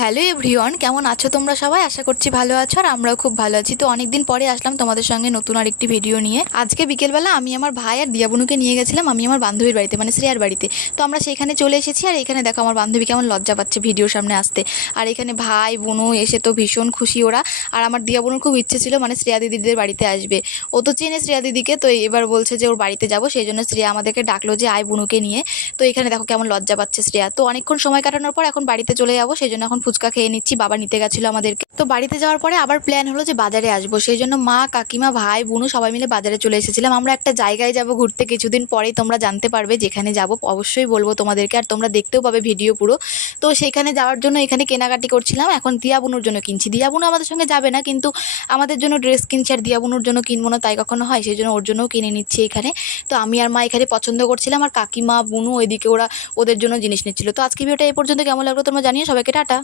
Hello everyone, কেমন আছো তোমরা সবাই? আশা করছি ভালো আছো আর আমরাও খুব ভালো আছি। তো অনেকদিন পরে আসলাম তোমাদের সঙ্গে নতুন আরেকটি ভিডিও নিয়ে। আজকে বিকেলবেলা আমি আমার ভাই আর দিয়াবনুকে নিয়ে গেছিলাম আমি আমার বান্ধবীর বাড়িতে, মানে শ্রেয়ার বাড়িতে। তো আমরা সেখানে চলে এসেছি আর এখানে দেখো আমার বান্ধবী কেমন লজ্জা পাচ্ছে ভিডিওর সামনে আসতে। আর এখানে ভাই বোনও এসে তো ভীষণ খুশি ওরা। আর আমার দিয়াবনুর খুব ইচ্ছে ছিল মানে শ্রেয়া দিদিদের বাড়িতে আসবে। ও তো চেনে শ্রেয়া দিদিকে, তো এবার বলছে যে ওর বাড়িতে যাবো, সেই জন্য শ্রেয়া আমাদেরকে ডাকলো যে আয় বুনুকে নিয়ে। তো এখানে দেখো কেমন লজ্জা পাচ্ছে শ্রেয়া। তো অনেকক্ষণ সময় কাটানোর পর এখন বাড়িতে চলে যাবো, সেই জন্য এখন ফুচকা খেয়ে নিচ্ছি। বাবা নিতে গেছিলো আমাদেরকে। তো বাড়িতে যাওয়ার পরে আবার প্ল্যান হলো যে বাজারে আসবো, সেই জন্য মা কাকিমা ভাই বোনু সবাই মিলে বাজারে চলে এসেছিলাম। আমরা একটা জায়গায় যাব ঘুরতে, কিছুদিন পরেই তোমরা জানতে পারবে যেখানে যাব, অবশ্যই বলবো তোমাদেরকে, আর তোমরা দেখতেও পাবে ভিডিও পুরো। তো সেখানে যাওয়ার জন্য এখানে কেনাকাটি করছিলাম। এখন দিয়া বুনুর জন্য কিনছি। দিয়া বুনু আমাদের সঙ্গে যাবে না, কিন্তু আমাদের জন্য ড্রেস কিনছি। আর দিয়া বুনুর জন্য কিনবো না তাই কখনো হয়, সেই জন্য ওর জন্যও কিনে নিচ্ছি এখানে। তো আমি আর মা এখানে পছন্দ করছিলাম, আর কাকিমা বুনু ওইদিকে ওরা ওদের জন্য জিনিস নিচ্ছিল। তো আজকে ভিডিওটা এই পর্যন্ত, কেমন লাগলো তোমরা জানিয়ে, সবাইকে টাটা।